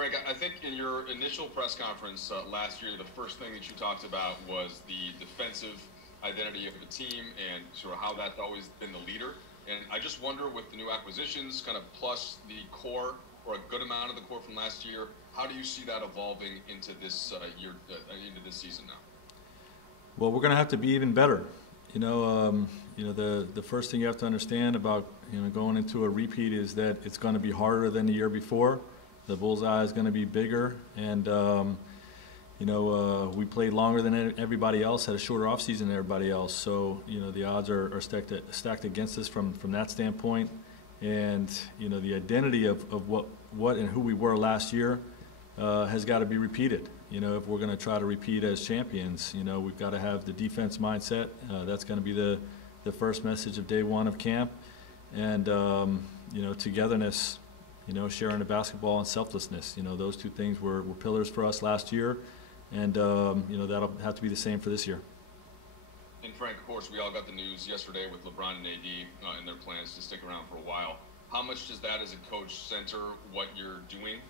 Frank, I think in your initial press conference last year, the first thing that you talked about was the defensive identity of the team and sort of how that's always been the leader. And I just wonder, with the new acquisitions, kind of plus the core, or a good amount of the core from last year, how do you see that evolving into this into this season now? Well, we're going to have to be even better. The first thing you have to understand about going into a repeat is that it's going to be harder than the year before. The bullseye is going to be bigger, and we played longer than everybody else, had a shorter offseason than everybody else. So the odds are stacked against us from that standpoint. And the identity of what and who we were last year has got to be repeated. If we're going to try to repeat as champions, we've got to have the defense mindset. That's going to be the first message of day one of camp, and togetherness. Sharing the basketball and selflessness. Those two things were pillars for us last year, and that'll have to be the same for this year. And Frank, of course, we all got the news yesterday with LeBron and AD and their plans to stick around for a while. How much does that, as a coach, center what you're doing,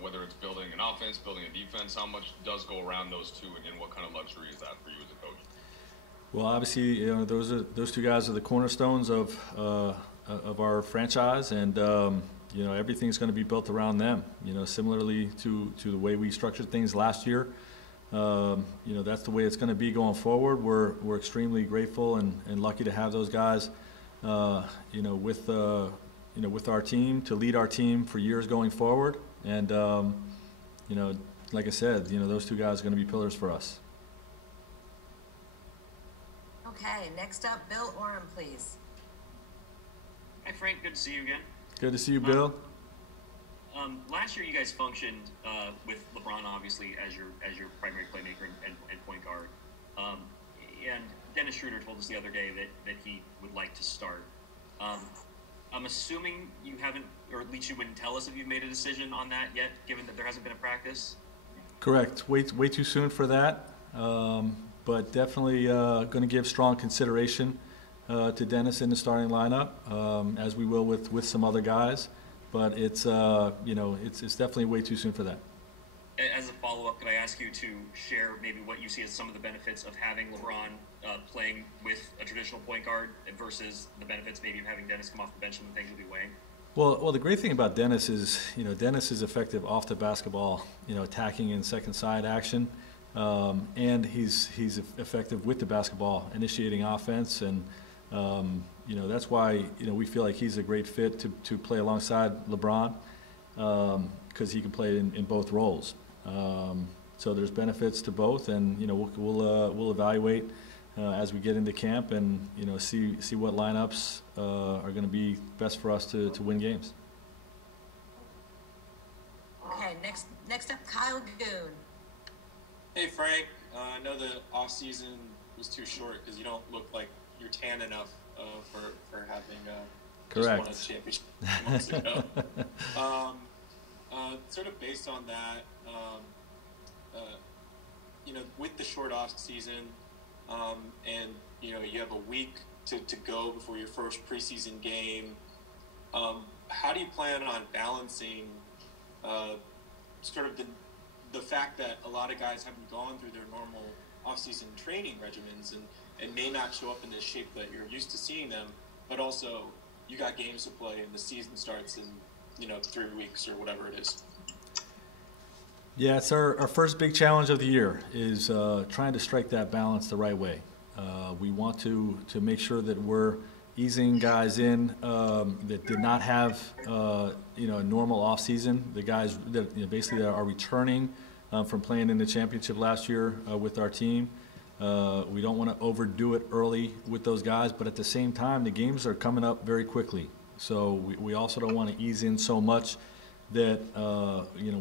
whether it's building an offense, building a defense? How much does go around those two, and what kind of luxury is that for you as a coach? Well, obviously, those two guys are the cornerstones of our franchise, and everything's going to be built around them. Similarly to the way we structured things last year. That's the way it's going to be going forward. We're extremely grateful and lucky to have those guys, with our team, to lead our team for years going forward. And like I said, those two guys are going to be pillars for us. Okay, next up, Bill Oram, please. Hi, Frank. Good to see you again. Good to see you, Bill. Last year, you guys functioned with LeBron, obviously, as your primary playmaker and point guard. And Dennis Schroeder told us the other day that he would like to start. I'm assuming you haven't, or at least you wouldn't tell us if you've made a decision on that yet, given that there hasn't been a practice? Correct. Way too soon for that. But definitely going to give strong consideration to Dennis in the starting lineup, as we will with some other guys. But it's it's definitely way too soon for that. As a follow-up, could I ask you to share maybe what you see as some of the benefits of having LeBron playing with a traditional point guard versus the benefits maybe of having Dennis come off the bench and the things you'll be weighing? Well, the great thing about Dennis is, Dennis is effective off the basketball, attacking in second side action, and he's effective with the basketball, initiating offense, and that's why we feel like he's a great fit to play alongside LeBron, because he can play in both roles. So there's benefits to both, and we'll evaluate as we get into camp, and see what lineups are going to be best for us to win games. Okay, next up, Kyle Goon. Hey Frank, I know the off season was too short because you don't look like you're tan enough for having Correct. Just won a championship months ago. Sort of based on that, with the short off season, and you have a week to go before your first preseason game. How do you plan on balancing sort of the fact that a lot of guys haven't gone through their normal off-season training regimens and may not show up in the shape that you're used to seeing them, but also you got games to play and the season starts in 3 weeks or whatever it is? Yeah, it's our first big challenge of the year is trying to strike that balance the right way. We want to make sure that we're easing guys in that did not have a normal off season. The guys that basically are returning from playing in the championship last year with our team. We don't want to overdo it early with those guys, but at the same time, the games are coming up very quickly. So we also don't want to ease in so much that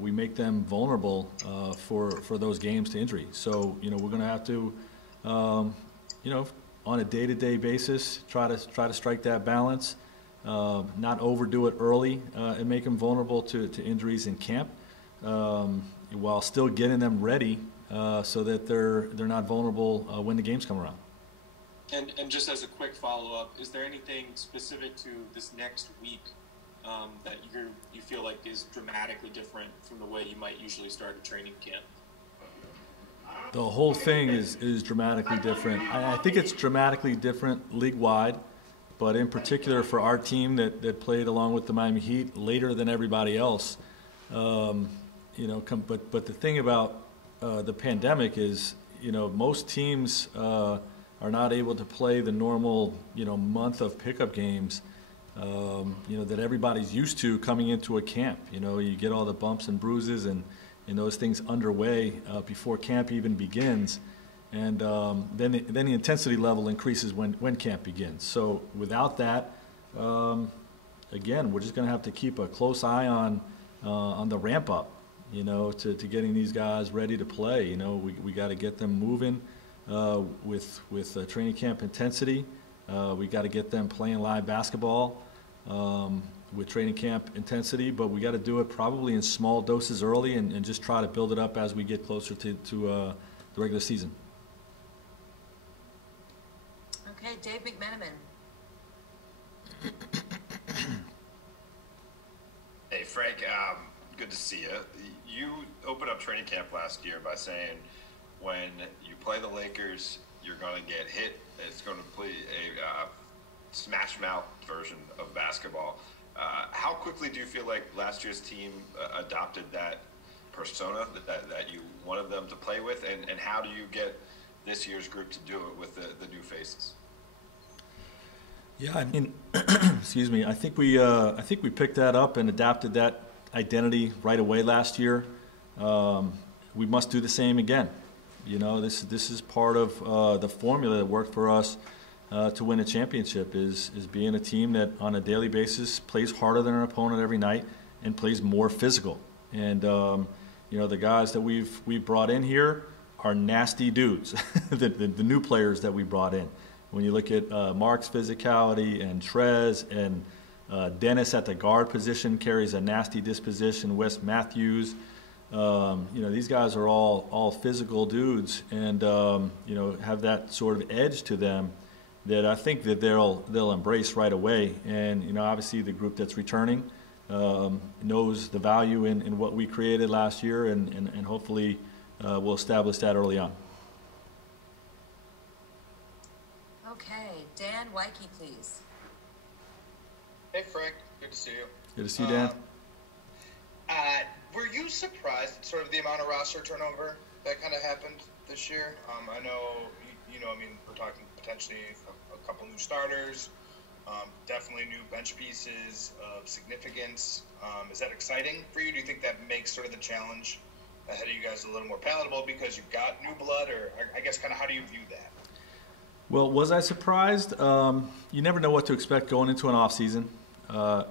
we make them vulnerable for those games to injury. So we're going to have to on a day-to-day basis try to strike that balance, not overdo it early and make them vulnerable to injuries in camp, while still getting them ready so that they're not vulnerable when the games come around. And just as a quick follow-up, is there anything specific to this next week that you feel like is dramatically different from the way you might usually start a training camp? The whole thing is dramatically different. I think it's dramatically different league-wide, but in particular for our team that played along with the Miami Heat later than everybody else. But the thing about the pandemic is, most teams are not able to play the normal, month of pickup games, that everybody's used to coming into a camp. You get all the bumps and bruises and those things underway before camp even begins. And then the intensity level increases when camp begins. So without that, again, we're just going to have to keep a close eye on the ramp up, to getting these guys ready to play. We got to get them moving with training camp intensity. We got to get them playing live basketball with training camp intensity, but we got to do it probably in small doses early and just try to build it up as we get closer to the regular season. Okay, Dave McMenamin. Hey, Frank, good to see you. You opened up training camp last year by saying when you play the Lakers, you're going to get hit. It's going to play a smash mouth version of basketball. How quickly do you feel like last year's team adopted that persona that you wanted them to play with, and how do you get this year's group to do it with the new faces? Yeah, I mean, excuse me. I think we picked that up and adapted that identity right away last year. We must do the same again. This is part of the formula that worked for us to win a championship is being a team that on a daily basis plays harder than our opponent every night and plays more physical. And the guys that we've brought in here are nasty dudes. the new players that we brought in. When you look at Mark's physicality and Trez and Dennis at the guard position carries a nasty disposition. Wes Matthews, these guys are all physical dudes and have that sort of edge to them that I think that they'll embrace right away. And obviously the group that's returning knows the value in what we created last year, and hopefully we'll establish that early on. Okay, Dan Wyke, please. Hey, Frank. Good to see you. Good to see you, Dan. Were you surprised at sort of the amount of roster turnover that kind of happened this year? I know, we're talking potentially a couple new starters, definitely new bench pieces of significance. Is that exciting for you? Do you think that makes sort of the challenge ahead of you guys a little more palatable because you've got new blood, or I guess kind of how do you view that? Well, was I surprised? You never know what to expect going into an off season,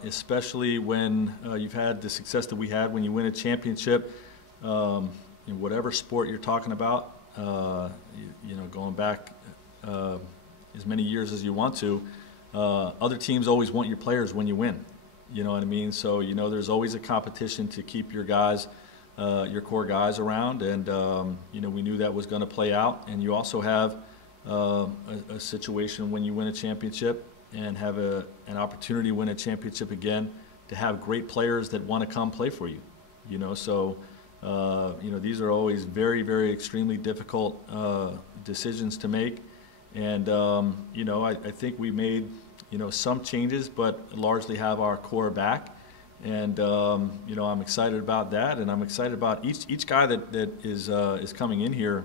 especially when you've had the success that we had when you win a championship in whatever sport you're talking about. Going back as many years as you want to. Other teams always want your players when you win. You know what I mean? So there's always a competition to keep your guys, your core guys around, and we knew that was going to play out. And you also have a situation when you win a championship and have an opportunity to win a championship again to have great players that want to come play for you. So these are always very, very extremely difficult decisions to make. And I think we made some changes, but largely have our core back. And I'm excited about that, and I'm excited about each guy that is coming in here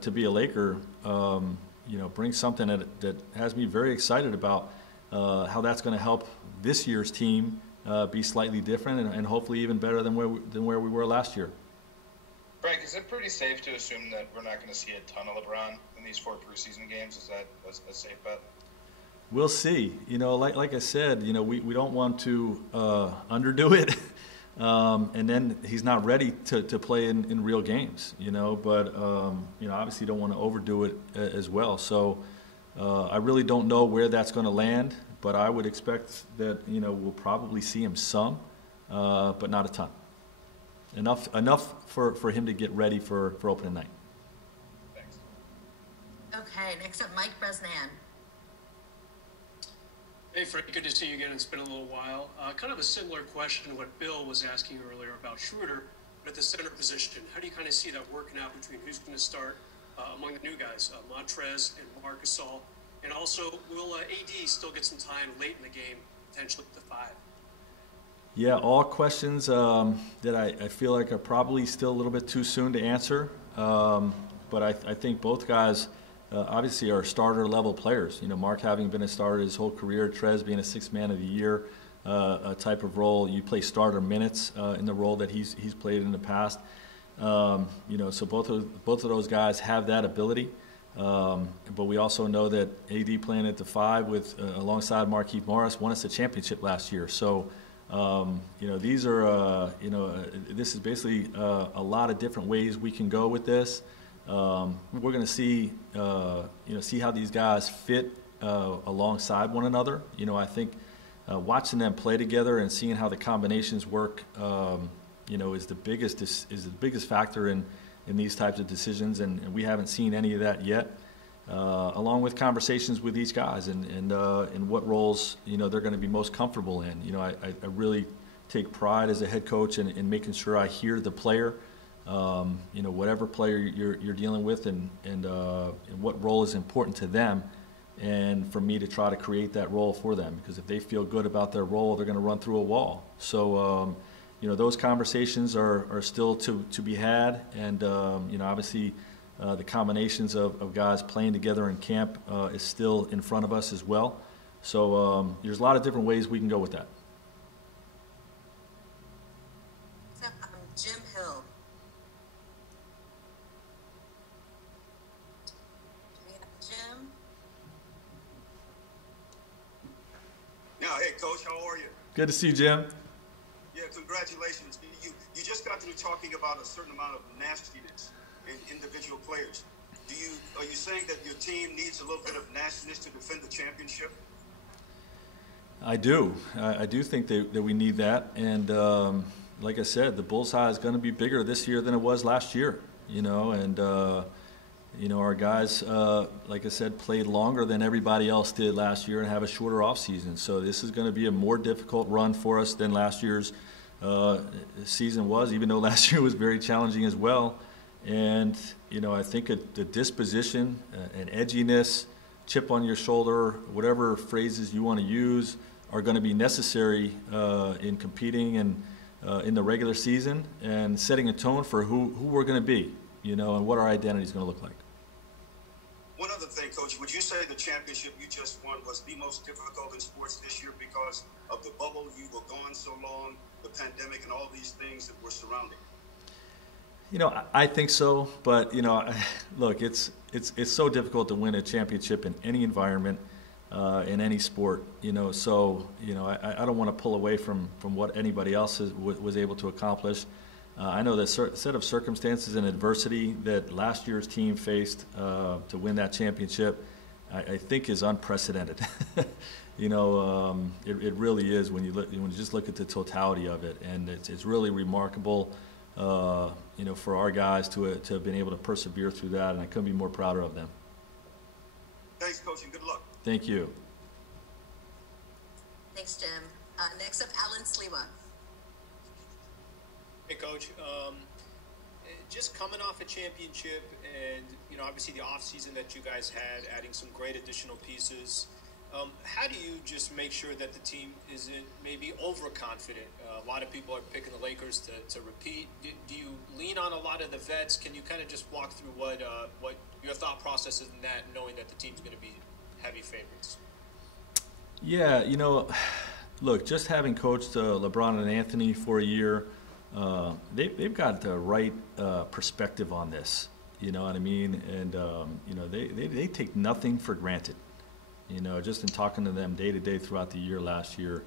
to be a Laker. Brings something that has me very excited about how that's going to help this year's team be slightly different and hopefully even better than where we were last year. Frank, is it pretty safe to assume that we're not going to see a ton of LeBron in these 4 preseason games? Is that a safe bet? We'll see. Like I said, we don't want to underdo it, and then he's not ready to play in real games. But obviously don't want to overdo it as well. So I really don't know where that's going to land, but I would expect that we'll probably see him some, but not a ton. Enough for him to get ready for opening night. Thanks. Okay, next up, Mike Bresnan. Hey, Frank, good to see you again. It's been a little while. Kind of a similar question to what Bill was asking earlier about Schroeder, but at the center position. How do you kind of see that working out between who's going to start among the new guys, Montrez and Marc Gasol? And also, will AD still get some time late in the game, potentially at the 5? Yeah, all questions that I feel like are probably still a little bit too soon to answer. But I think both guys obviously are starter level players. You know, Mark having been a starter his whole career, Trez being a sixth man of the year type of role. You play starter minutes in the role that he's played in the past. You know, so both of those guys have that ability. But we also know that AD playing at the 5 with alongside Markieff Morris won us a championship last year. So you know, these are this is basically a lot of different ways we can go with this. We're going to see see how these guys fit alongside one another. You know, I think watching them play together and seeing how the combinations work, you know, is the biggest factor in these types of decisions, and we haven't seen any of that yet. Along with conversations with these guys and what roles, you know, they're going to be most comfortable in. You know, I really take pride as a head coach in making sure I hear the player, you know, whatever player you're dealing with and what role is important to them, and for me to try to create that role for them, because if they feel good about their role, they're going to run through a wall. So, you know, those conversations are still to be had, and, you know, obviously, the combinations of guys playing together in camp is still in front of us as well. So there's a lot of different ways we can go with that. Jim Hill. Do we have Jim? Yeah, hey, Coach, how are you? Good to see you, Jim. Yeah, congratulations. You just got through talking about a certain amount of nastiness in individual players. Are you saying that your team needs a little bit of nastiness to defend the championship? I do. I do think that we need that. And like I said, the bullseye is going to be bigger this year than it was last year. You know, and you know, our guys, like I said, played longer than everybody else did last year and have a shorter off season. So this is going to be a more difficult run for us than last year's season was, even though last year was very challenging as well. And, you know, I think the disposition, an edginess, chip on your shoulder, whatever phrases you want to use, are going to be necessary in competing and in the regular season and setting a tone for who we're going to be, you know, and what our identity is going to look like. One other thing, Coach, would you say the championship you just won was the most difficult in sports this year because of the bubble? You were gone so long, the pandemic, and all these things that were surrounding? You know, I think so, but you know, look, it's so difficult to win a championship in any environment, in any sport. You know, so you know, I don't want to pull away from what anybody else was able to accomplish. I know the set of circumstances and adversity that last year's team faced to win that championship, I think is unprecedented. You know, it really is when you just look at the totality of it, and it's really remarkable. You know, for our guys to have been able to persevere through that, and I couldn't be more prouder of them. Thanks, Coach, and good luck. Thank you. Thanks, Jim. Next up, Alan Sliwa. Hey, Coach. Just coming off a championship, and you know, obviously the off season that you guys had, adding some great additional pieces. How do you just make sure that the team isn't maybe overconfident? A lot of people are picking the Lakers to repeat. Do you lean on a lot of the vets? Can you kind of just walk through what your thought process is in that, knowing that the team's going to be heavy favorites? Yeah, you know, look, just having coached LeBron and Anthony for a year, they've got the right perspective on this. You know what I mean? And you know, they take nothing for granted. You know, just in talking to them day to day throughout the year last year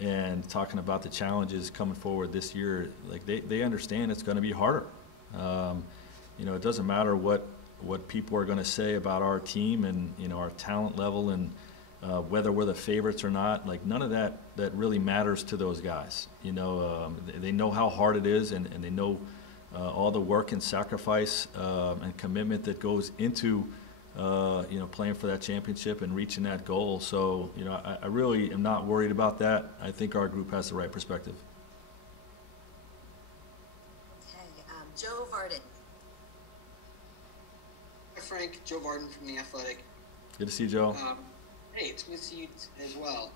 and talking about the challenges coming forward this year, like they understand it's going to be harder. You know, it doesn't matter what people are going to say about our team and, you know, our talent level and whether we're the favorites or not. Like, none of that really matters to those guys. You know, they know how hard it is, and they know all the work and sacrifice and commitment that goes into playing for that championship and reaching that goal. So, I really am not worried about that. I think our group has the right perspective. Okay, Joe Varden. Hi, Frank. Joe Varden from The Athletic. Good to see you, Joe. Hey, it's good to see you as well.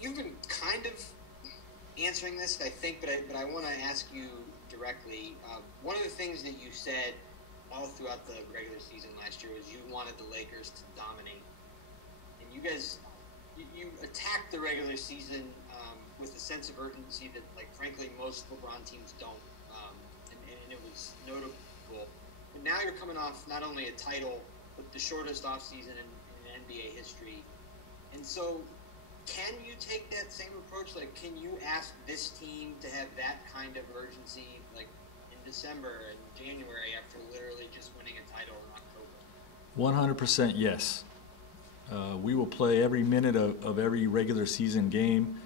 You've been kind of answering this, I think, but I want to ask you directly. One of the things that you said all throughout the regular season last year was you wanted the Lakers to dominate, and you guys, you attacked the regular season with a sense of urgency that, like, frankly, most LeBron teams don't, and it was notable. But now you're coming off not only a title, but the shortest offseason in NBA history, and so can you take that same approach? Like, can you ask this team to have that kind of urgency, like, in December and January after literally just winning a title in October? 100% yes. We will play every minute of every regular season game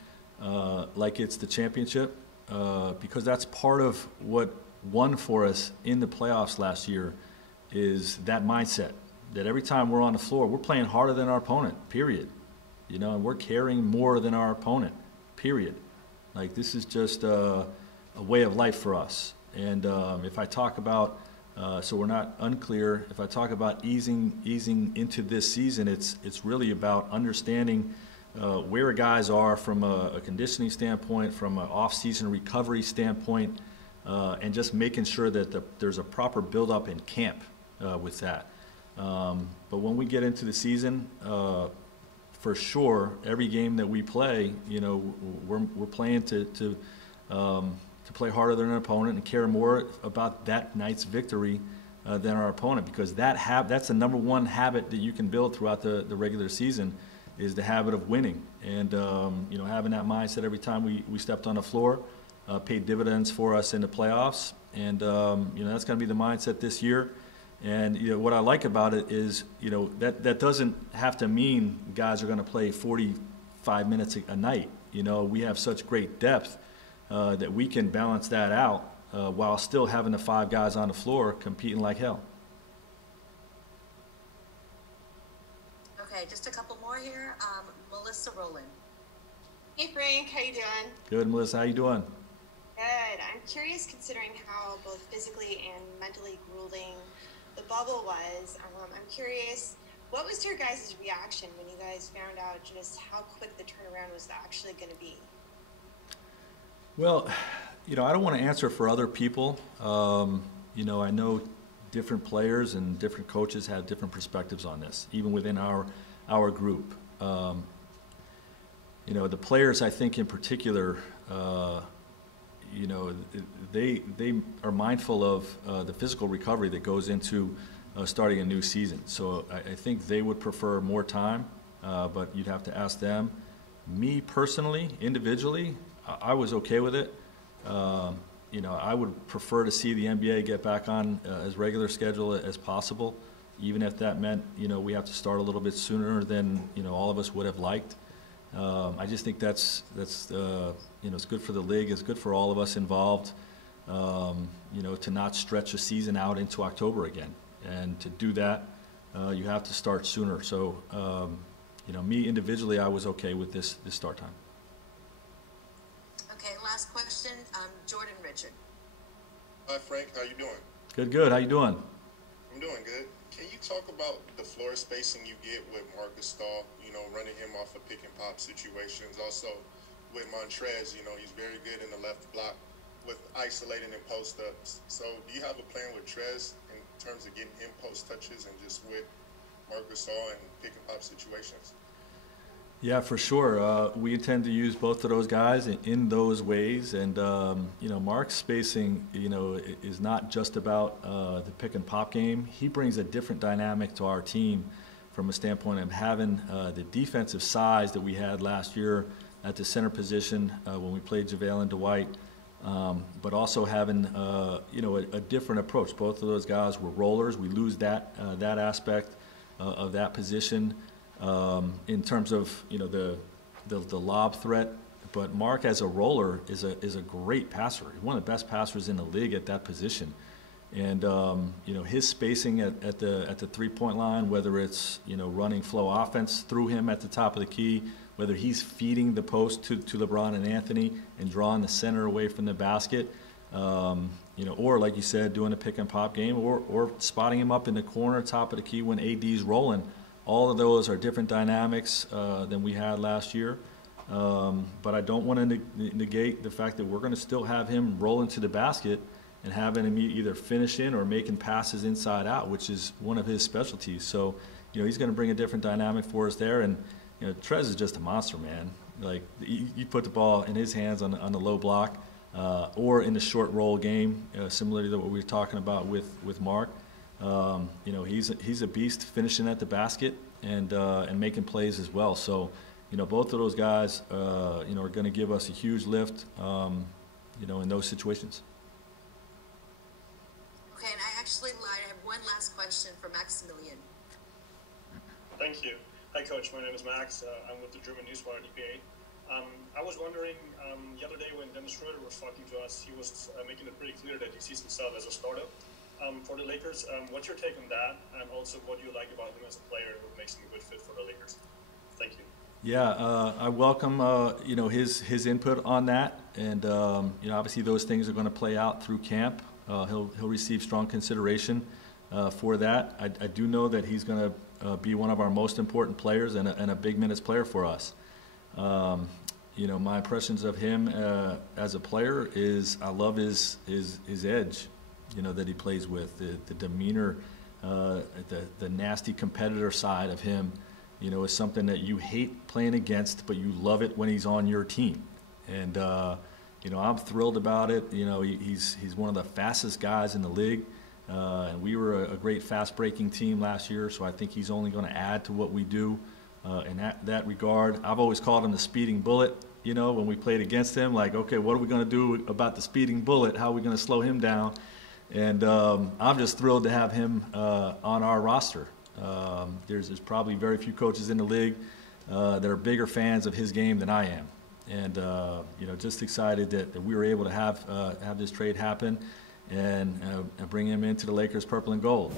like it's the championship, because that's part of what won for us in the playoffs last year, is that mindset that every time we're on the floor, we're playing harder than our opponent, period. And we're carrying more than our opponent, period. Like, this is just a way of life for us. And if I talk about, so we're not unclear, if I talk about easing into this season, it's really about understanding where guys are from a conditioning standpoint, from an off-season recovery standpoint, and just making sure that there's a proper build-up in camp with that. But when we get into the season, for sure, every game that we play, we're playing to play harder than an opponent and care more about that night's victory than our opponent, because that's the number one habit that you can build throughout the regular season, is the habit of winning. And having that mindset every time we stepped on the floor paid dividends for us in the playoffs, and that's going to be the mindset this year. And what I like about it is that doesn't have to mean guys are going to play 45 minutes a night. We have such great depth that we can balance that out while still having the 5 guys on the floor competing like hell. Okay, just a couple more here. Melissa Rowland. Hey Frank, how you doing? Good, Melissa. How you doing? Good. I'm curious, considering how both physically and mentally grueling the bubble was. I'm curious, what was your guys' reaction when you guys found out just how quick the turnaround was actually going to be? Well, I don't want to answer for other people. I know different players and different coaches have different perspectives on this, even within our group. The players, I think in particular, they are mindful of the physical recovery that goes into starting a new season. So I think they would prefer more time, but you'd have to ask them. Me personally, individually, I was okay with it. I would prefer to see the NBA get back on as regular schedule as possible, even if that meant we have to start a little bit sooner than all of us would have liked. I just think that's it's good for the league. It's good for all of us involved. To not stretch a season out into October again, and to do that, you have to start sooner. So, me individually, I was okay with this start time. Okay, last question. Jordan Richard. Hi Frank, how you doing? Good. How you doing? I'm doing good. Can you talk about the floor spacing you get with Marcus Stahl, running him off of pick and pop situations? Also with Montrez, he's very good in the left block with isolating and post ups. So do you have a plan with Trez in terms of getting him post touches and just with Marcus Stahl and pick and pop situations? Yeah, for sure. We intend to use both of those guys in those ways. And, Mark's spacing, is not just about the pick and pop game. He brings a different dynamic to our team from a standpoint of having the defensive size that we had last year at the center position when we played JaVale and Dwight, but also having, a different approach. Both of those guys were rollers. We lose that aspect of that position. In terms of the lob threat, but Mark as a roller is a great passer. He's one of the best passers in the league at that position, And you know, his spacing at the 3-point line, whether it's, you know, running flow offense through him at the top of the key, whether he's feeding the post to LeBron and Anthony and drawing the center away from the basket, you know, or like you said, doing a pick and pop game, or spotting him up in the corner, top of the key when AD's rolling. All of those are different dynamics than we had last year. But I don't want to negate the fact that we're going to still have him rolling to the basket and having him either finish in or making passes inside out, which is one of his specialties. So, you know, he's going to bring a different dynamic for us there. And, you know, Trez is just a monster, man. Like, you put the ball in his hands on the low block or in the short roll game, similar to what we were talking about with Mark. You know, he's a beast finishing at the basket and making plays as well. So, you know, both of those guys, you know, are going to give us a huge lift, you know, in those situations. Okay, and I actually lied. I have one last question for Maximilian. Thank you. Hi, Coach. My name is Max. I'm with the German newswire DPA. I was wondering, the other day when Dennis Schroeder was talking to us, he was making it pretty clear that he sees himself as a starter for the Lakers. What's your take on that? And also, what do you like about him as a player? What makes him a good fit for the Lakers? Thank you. Yeah, I welcome you know, his input on that, and you know, obviously those things are going to play out through camp. He'll receive strong consideration for that. I do know that he's going to be one of our most important players and a big minutes player for us. You know, my impressions of him as a player is I love his edge, you know, that he plays with, the demeanor, the nasty competitor side of him. You know, is something that you hate playing against, but you love it when he's on your team. And, you know, I'm thrilled about it. You know, he's one of the fastest guys in the league. And we were a great fast-breaking team last year, so I think he's only going to add to what we do in that regard. I've always called him the speeding bullet, you know, when we played against him. Like, okay, what are we going to do about the speeding bullet? How are we going to slow him down? And I'm just thrilled to have him on our roster. There's probably very few coaches in the league that are bigger fans of his game than I am, and you know, just excited that we were able to have this trade happen and bring him into the Lakers purple and gold.